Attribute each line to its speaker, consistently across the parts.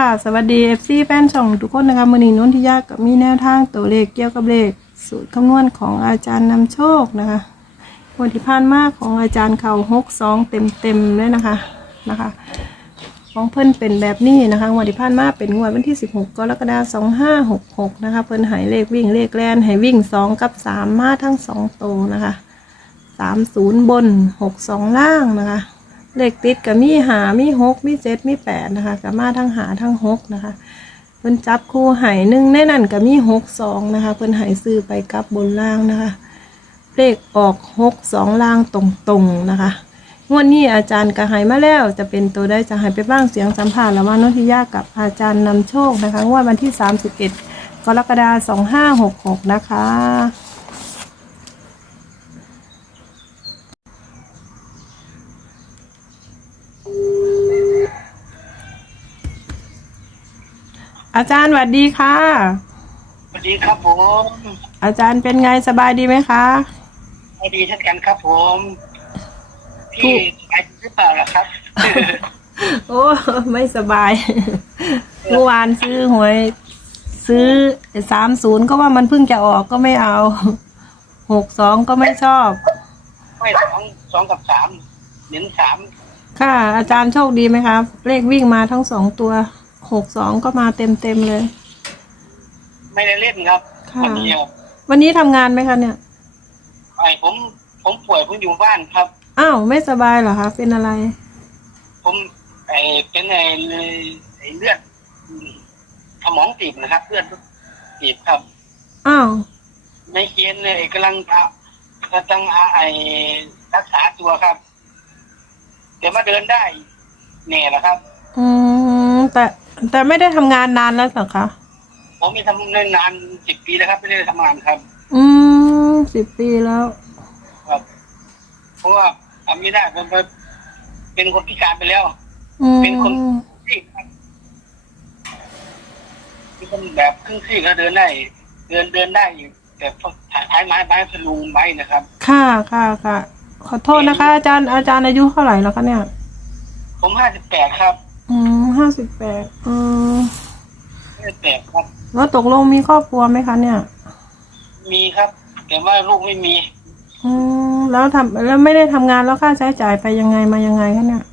Speaker 1: ค่ะ สวัสดี FC แฟนช่องทุกคนนะคะมือนี้นนทิยากับมีแนวทางตัวเลขเกี่ยวกับเลขสูตรคำนวณของอาจารย์นำโชคนะคะวันที่ผ่านมาของอาจารย์เขาหกสองเต็มเต็มเลยนะคะนะคะ ของเพิ่นเป็นแบบนี้นะคะงวดที่ผ่านมาเป็นงวดวันที่ 16 กรกฎาคม2566 นะคะ เพิ่นหายเลขวิ่งเลขแลนให้วิ่ง 2 กับ 3 มาทั้ง2ตรงนะคะ 30 บน 62 ล่างนะคะ เลขติดกับมีหามีหกมีเจ็ดมีแปดนะคะกับมาทั้งหาทั้งหกนะคะเพิ่นจับคู่ไห่หนึ่งในนั้นก็มีหกสองนะคะเพิ่นไห่ซื้อไปกับบนล่างนะคะ เลขออกหกสองล่างตรงๆนะคะงวดนี้อาจารย์ก็ใหายมาแล้ว จะเป็นตัวได้จะหายไปบ้างเสียงสัมภาษณ์แล้วว่านนทิยากับอาจารย์นำโชคนะคะงวดวันที่ 31 กรกฎาคม2566 นะคะ อาจารย์สวัสดีค่ะ
Speaker 2: สวัสดีครับผม
Speaker 1: อาจารย์เป็นไงสบายดีไหมคะ
Speaker 2: สวัสดีเช่นกันครับผม
Speaker 1: ถู
Speaker 2: พี่
Speaker 1: ก
Speaker 2: ไปหรือเปล่าล่ะครับ
Speaker 1: โอ้ไม่สบายเมื่อวานซื้อหวย ซื้อสามศูนย์ก็ว่ามันเพิ่งจะออกก็ไม่เอาหกสองก็ไม่ชอบ
Speaker 2: ไม่สองสองกับสามเน้นสาม
Speaker 1: ค่ะ อาจารย์โชคดีไหมครับ เลขวิ่งมาทั้งสองตัว หกสองก็มาเต็มเต็มๆเลย
Speaker 2: ไม่ได้เล่นครับ
Speaker 1: ค่ะ
Speaker 2: วันนี้ครับ
Speaker 1: วันนี้ทำงานไหมคะเนี่ย
Speaker 2: ไอ้ผมผมป่วยผมอยู่บ้านครับ
Speaker 1: อ้าวไม่สบายเหรอคะ เป็นอะไร
Speaker 2: ผมไอ้เป็นไอ้ไอ้เลือดสมองตีบนะครับเลือดตีบครับ
Speaker 1: อ้าว
Speaker 2: ในเกณฑ์เลยกำลังอะกำลังอะไอ้รักษาตัวครับเดี๋ยวมาเดินได้แน่แล้วครับ
Speaker 1: อืมแต่ แต่ไม่ได้ทำงานนานแล้วเหรอคะ
Speaker 2: ผมมีทำงานนานสิบปีแล้วครับ ไม่ได้ทำงานครับ
Speaker 1: อืมสิบปีแล้ว
Speaker 2: ครับ เพราะว่าทำไม่ได้ผมเป็นคนพิการไปแล้ว
Speaker 1: อืม
Speaker 2: เป็นคนซีกครับเป็นคนแบบครึ่งซีกแล้วเดินได้ เดินเดินได้อยู่แต่ท้ายไม้ไม้พลุงไม้นะครับ
Speaker 1: ค่ะค่ะค่ะ ขอโทษนะคะ อาจารย์อาจารย์อายุเท่าไหร่แล้วคะเนี่ย
Speaker 2: ผมห้าสิบแปดครับ
Speaker 1: อืม ห้าสิบแปดอืม
Speaker 2: ห้าสิบแปดครับ
Speaker 1: แล้วตกลงมีครอบครัวไหมคะเนี่ย
Speaker 2: มีครับ แต่ว่าลูกไม่มี
Speaker 1: อืมแล้วทำแล้วไม่ได้ทำงานแล้วค่าใช้จ่ายไปยังไงมายังไงคะเนี่ย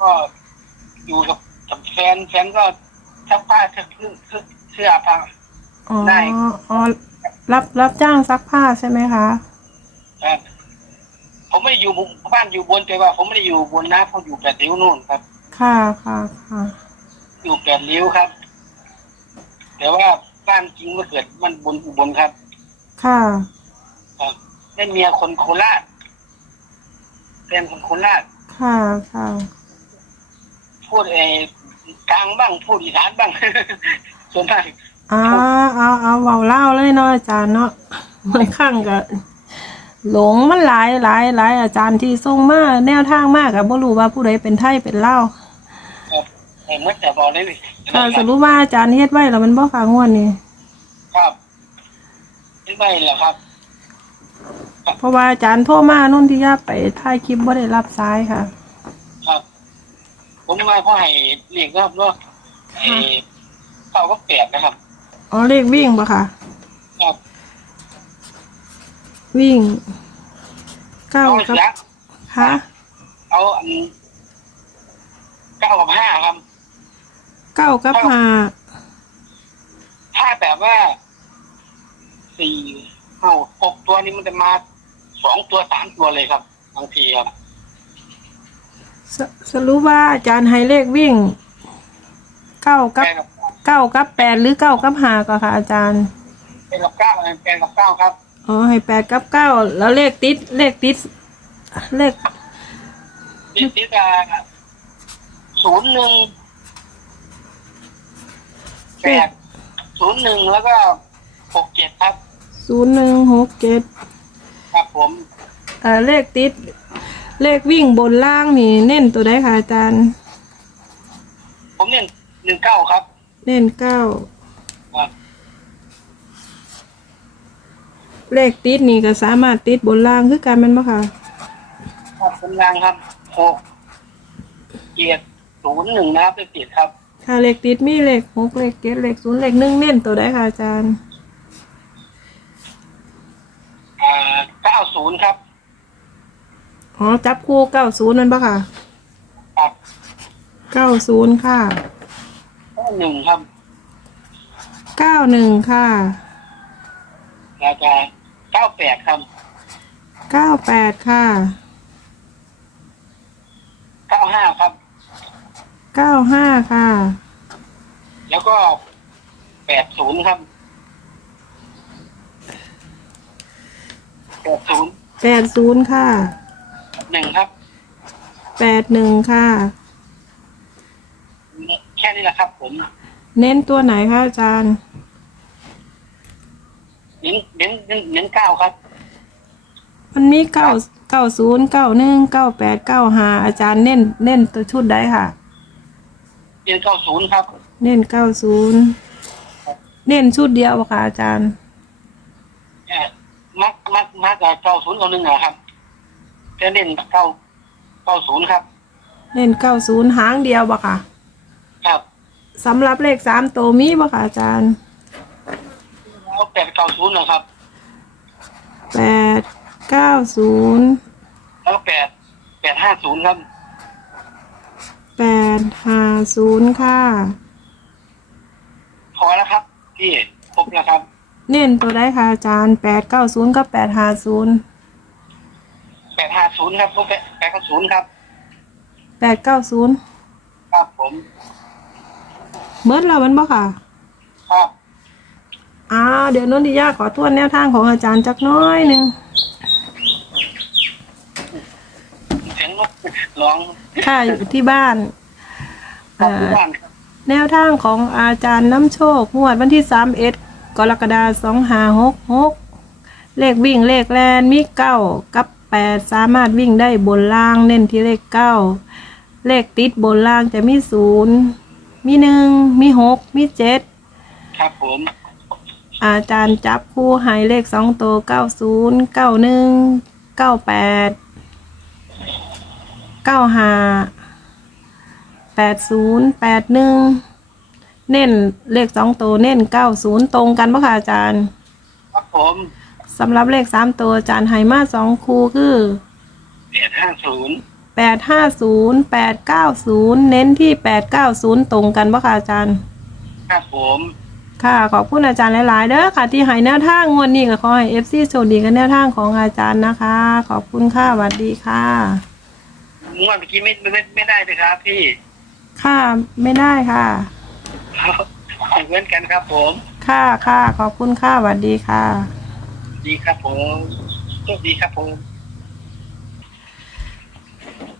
Speaker 2: ก็อยู่กับกับแฟนแฟนก็ซักผ้าเสื้อเสื้อเสื้อเสื้อผ้า
Speaker 1: อ๋อ
Speaker 2: ได้
Speaker 1: อ๋อรับรับจ้างซักผ้าใช่ไหมคะ
Speaker 2: ครับ ผมไม่ได้อยู่บ้านอยู่บนแต่ว่า ผมไม่ได้อยู่บนนะผมอยู่แปดริ้วนู่นครับ
Speaker 1: ค่ะค่ะค่ะ
Speaker 2: อยู่แปดริ้วครับ แต่ว่าบ้านจริงก็เกิดมันบนอุบลครับ
Speaker 1: ค่ะ
Speaker 2: ครับได้เมียคนโคราชเป็นคนโคราช
Speaker 1: ค่ะค่ะ
Speaker 2: พูดเออกลางบ้างพูดอีสานบ้าง ส่วนมาก
Speaker 1: อ่าเอาเอาเบาเล่าเลยเนาะอาจารย์เนาะไม่ข้างกับหลงมันหลายหลายหลายอาจารย์ที่ส่งมาแนวทางมากกับบ่รู้ว่าผู้ใดเป็นไทยเป็นเล่าว
Speaker 2: ครับ เห็นเมื่อแต่บอกเลย
Speaker 1: ค่ะสรุปว่าอาจารย์เฮ็ดไว้แล้วมันบ่ขางวดนี่
Speaker 2: ครับไม่ไม่หรอกครับ
Speaker 1: เพราะว่าอาจารย์โทรมานุ่นที่ยาไปถ่ายคลิปบ่ได้รับสายค่ะ
Speaker 2: ครับ ผมมาเพราะให้เรียกนะครับเนาะไอ้เก้าก็แปดนะครับ
Speaker 1: อ๋อเลขวิ่งบ่ค่ะ
Speaker 2: ครับ
Speaker 1: วิ่งเก้า
Speaker 2: เอา
Speaker 1: กับ
Speaker 2: เสีย
Speaker 1: ฮะ
Speaker 2: เอาอันเก้ากับห้าครับ
Speaker 1: เก้ากับห้า
Speaker 2: ถ้าแบบว่าสี่เอาหกตัวนี้มันจะมาสองตัวสามตัวเลยครับบางทีครับ
Speaker 1: สสรุปว่าอาจารย์ให้เลขวิ่งเก้ากับ
Speaker 2: แปดกับ
Speaker 1: เก้ากับแปดหรือเก้ากับห้าก็ค่ะ อาจารย์
Speaker 2: แปดกับเก้าแปดกับเก้าครับ
Speaker 1: อ๋อให้แปดกับเก้าแล้วเลขติดเลขติดเลข
Speaker 2: ติดติดศูนย์หนึ่ง แปดศูนย์หนึ่งแล้วก็หกเจ็ดครับ
Speaker 1: ศูนย์หนึ่งหกเจ็ด
Speaker 2: ครับผม
Speaker 1: เอ่อเลขติด เลขวิ่งบนล่างนี่เน้นตัวใดค่ะอาจารย์
Speaker 2: ผมเนี่ยหนึ่งเก้าครับ
Speaker 1: เน้นเก้า
Speaker 2: ครับ
Speaker 1: เลขติดนี่ก็สามารถติดบนล่างคือกันแมันบ่ค่ะ
Speaker 2: ครับเป็นรางครับหกเจ็ดศูนย์หนึ่งนะครับไปติดครับ
Speaker 1: ค่ะเลขติดมีเลขหกเลขเจ็ดเลขศูนย์เลขหนึ่งเน้นตัวได้ค่ะอาจารย์
Speaker 2: อ่าเก้าศูนย์ครับ
Speaker 1: อ๋อจับคู่เก้าศูนย์นั่นปะค่ะ
Speaker 2: ครับ
Speaker 1: เก้าศูนย์ค่ะ
Speaker 2: เก้าหนึ่งครับ
Speaker 1: เก้าหนึ่งค่ะ
Speaker 2: แล้วก็เก้าแปดครับ
Speaker 1: เก้าแปดค่ะ
Speaker 2: เก้าห้าครับ
Speaker 1: เก้าห้าค่ะ
Speaker 2: แล้วก็แปดศูนย์ครับแปดศูนย์
Speaker 1: แปดศูนย์ค่ะ
Speaker 2: หนึ่งครับ
Speaker 1: แปดหนึ่งค่ะ
Speaker 2: แค่นี้แหละครับ ผม
Speaker 1: เน้นตัวไหนคะอาจารย์
Speaker 2: เน้นเน้นเน้นเน้นเก้าครับ
Speaker 1: มันมีเก้าเก้าศูนย์เก้าหนึ่งเก้าแปดเก้าห้าอาจารย์เน้นเน้นตัวชุดใดค่ะ
Speaker 2: เน้นเก้าศูนย์ครับ
Speaker 1: เน้นเก้าศูนย์เน้นชุดเดียวบ่ค่ะอาจารย์
Speaker 2: เอ่อมักมักมักกับเก้าศูนย์เก้าหนึ่งนะครับจะเน้นเก้าเก้าศูนย์ครับ
Speaker 1: เน้นเก้าศูนย์หางเดียวบ่ค่ะ
Speaker 2: ครับ
Speaker 1: สำหรับเลขสามตัวมีบ่ค่ะอาจารย์
Speaker 2: แล้วแปดเก้าศูนย์นะครับ
Speaker 1: แปดเก้าศูนย์
Speaker 2: แล้วแปดแปดห้าศูนย์ครับ
Speaker 1: แป ดห้าศูนย์ค่ะ
Speaker 2: พอแล้วครับพี่ครบแล้วครับ
Speaker 1: เน้นตัวได้ค่ะอาจารย์แปดเก้าศูนย์กับแปดห้าศูนย์
Speaker 2: แปดห้าศูนย์ครับครบแปดแปดเก้าศูนย์ครับ
Speaker 1: แปดเก้าศูนย์
Speaker 2: ครับผม
Speaker 1: เบิดแล้วมันบ่ค่ะ
Speaker 2: ครับ
Speaker 1: อ้าวเดี๋ยวนนทิยาขอทวนแนวทางของอาจารย์จักหน้อยหนึ่ง
Speaker 2: เสียงนกร้อง
Speaker 1: ค่ะอยู่ที่บ้าน
Speaker 2: ครั
Speaker 1: อ่า
Speaker 2: บที่บ้านครับ
Speaker 1: แนวทางของอาจารย์น้ำโชคงวดวันที่สามเอ็ดกรกฎาสองหาหกหกเลขวิ่งเลขแลนมีเก้ากับแปดสามารถวิ่งได้บนล่างเน้นที่เลขเก้าเลขติดบนล่างจะมีศูนย์มีหนึ่งมีหกมีเจ็ด
Speaker 2: ครับผม
Speaker 1: อาจารย์จับคู่ให้เลขสองตัวเก้าศูนย์เก้าหนึ่งเก้าแปดเก้าห้า แปดศูนย์แปดหนึ่งเน้นเลขสองตัวเน้นเก้าศูนย์ตรงกันปะคะอาจารย์
Speaker 2: ครับผม
Speaker 1: สำหรับเลขสามตัวอาจารย์ให้มาสองคู่คือ
Speaker 2: แปดห้าศูนย์
Speaker 1: แปดห้าศูนย์แปดเก้าศูนย์เน้นที่แปดเก้าศูนย์ตรงกันปะคะอาจารย์
Speaker 2: ครับผม
Speaker 1: ค่ะขอบคุณอาจารย์หลาย ๆเด้อค่ะ ที่ให้แนวทางงวดนี้ก็ขอให้เอฟซีโชคดีกันแนวทางของอาจารย์นะคะ ขอบคุณค่ะสวัสดีค่ะ
Speaker 2: งวดเมื่อกี้ไม่ไม่ไม่ได้เลยครับพี่
Speaker 1: ค่ะไม่ได้ค่ะ
Speaker 2: เหมือนกันครับผม
Speaker 1: ค่ะค่ะขอบคุณค่ะสวัสดีค่ะ
Speaker 2: ดีครับผมโชคดีครับผม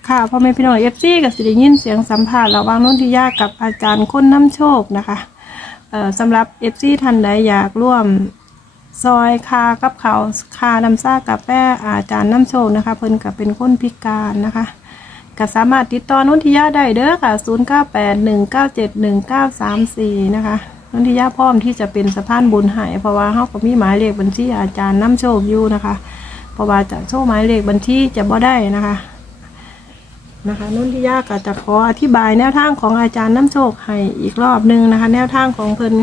Speaker 1: ค่ะพ่อแม่พี่น้องเอฟซีกับสิได้ยินเสียงสัมภาษณ์ระหว่างนนทิยากับอาจารย์คนน้ำโชคนะคะเอ่อสำหรับเอฟซีท่านใดอยากร่วมซอยคากับเขาคาน้ำซ่ากับแป้อาจารย์น้ำโชคนะคะ เพิ่นกับเป็นคนพิการนะคะ ก็สามารถติดต่อนนทิยาได้เด้อค่ะ 0981971934 นะคะนนทิยาพร้อมที่จะเป็นสะพานบุญให้เพราะว่าเขาก็มีหมายเลขบัญชีอาจารย์น้ำโชคอยู่นะคะ เพราะว่าจะโชว์หมายเลขบัญชีจะบ่ได้นะคะนะคะนุ่นที่ยากก็จะขออธิบายแนวทางของอาจารย์น้ำโชคให้อีกรอบหนึ่งนะคะ แนวทางของเพิ่น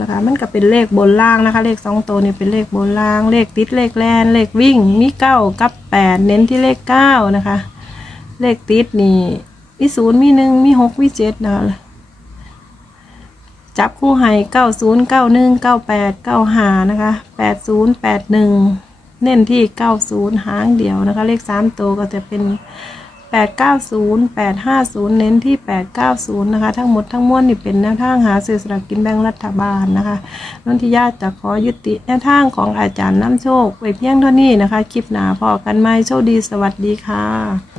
Speaker 1: นะคะ มันก็เป็นเลขบนล่างนะคะ เลขสองตัวนี่เป็นเลขบนล่าง เลขติดเลขแลนเลขวิ่งมีเก้ากับแปดเน้นที่เลขเก้านะคะ เลขติดนี่มีศูนย์มีหนึ่งมีหกมีเจ็ดนะคะจับคู่ให้เก้าศูนย์เก้าหนึ่งเก้าแปดเก้าหานะคะแปดศูนย์แปดหนึ่งเน้นที่90หางเดียวนะคะ เลข3ตัวก็จะเป็น 890 850 เน้นที่ 890 นะคะ ทั้งหมดทั้งมวลนี่เป็นแนวทางหาซื้อสลากกินแบ่งรัฐบาลนะคะนนทิยาจะขอยุติแนวทางของอาจารย์น้ำโชคไว้เพียงเท่านี้นะคะ คลิปหนาพอกันไหมโชคดีสวัสดีค่ะ